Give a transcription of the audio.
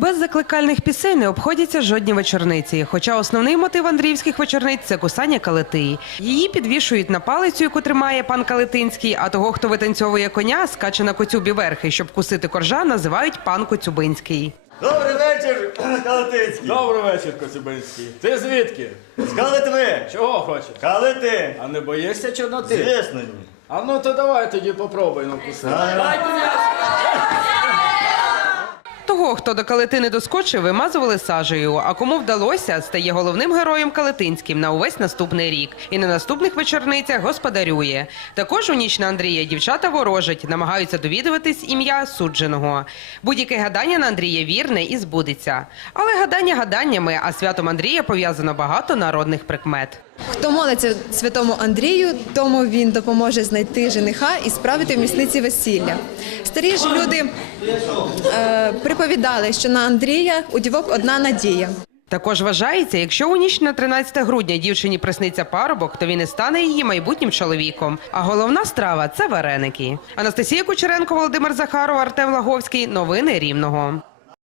музикальних пісень не обходяться жодні вечорниці. Хоча основний мотив андріївських вечорниць це кусання калити. Її підвішують на палицю, яку тримає пан Калитинський, а того, хто витанцьовує коня, скаче на коцюбі верхи, щоб кусити коржа, називають пан Коцюбинський. Добрий вечір, Калитинський. Добрий вечір, Коцюбинський. Ти звідки? З Калитви. Чого хочеш? Калити. А не боїшся чорноти? Звісно. ні. А ну то давай тоді попробуй вкусити. Того, хто до калити доскочив, вимазували сажею. А кому вдалося, стає головним героєм Калитинським на увесь наступний рік. І на наступних вечорницях господарює. Також у ніч на Андрія дівчата ворожать, намагаються довідуватись ім'я судженого. Будь-яке гадання на Андрія вірне і збудеться. Але гадання гаданнями, а святом Андрія пов'язано багато народних прикмет. Хто молиться святому Андрію, тому він допоможе знайти жениха і справити в місниці весілля. Старі ж люди е, приповідали, що на Андрія у дівок одна надія. Також вважається, якщо у ніч на 13 грудня дівчині присниться парубок, то він і стане її майбутнім чоловіком. А головна страва це вареники. Анастасія Кучеренко, Володимир Захаров, Артем Лаговський. Новини Рівного.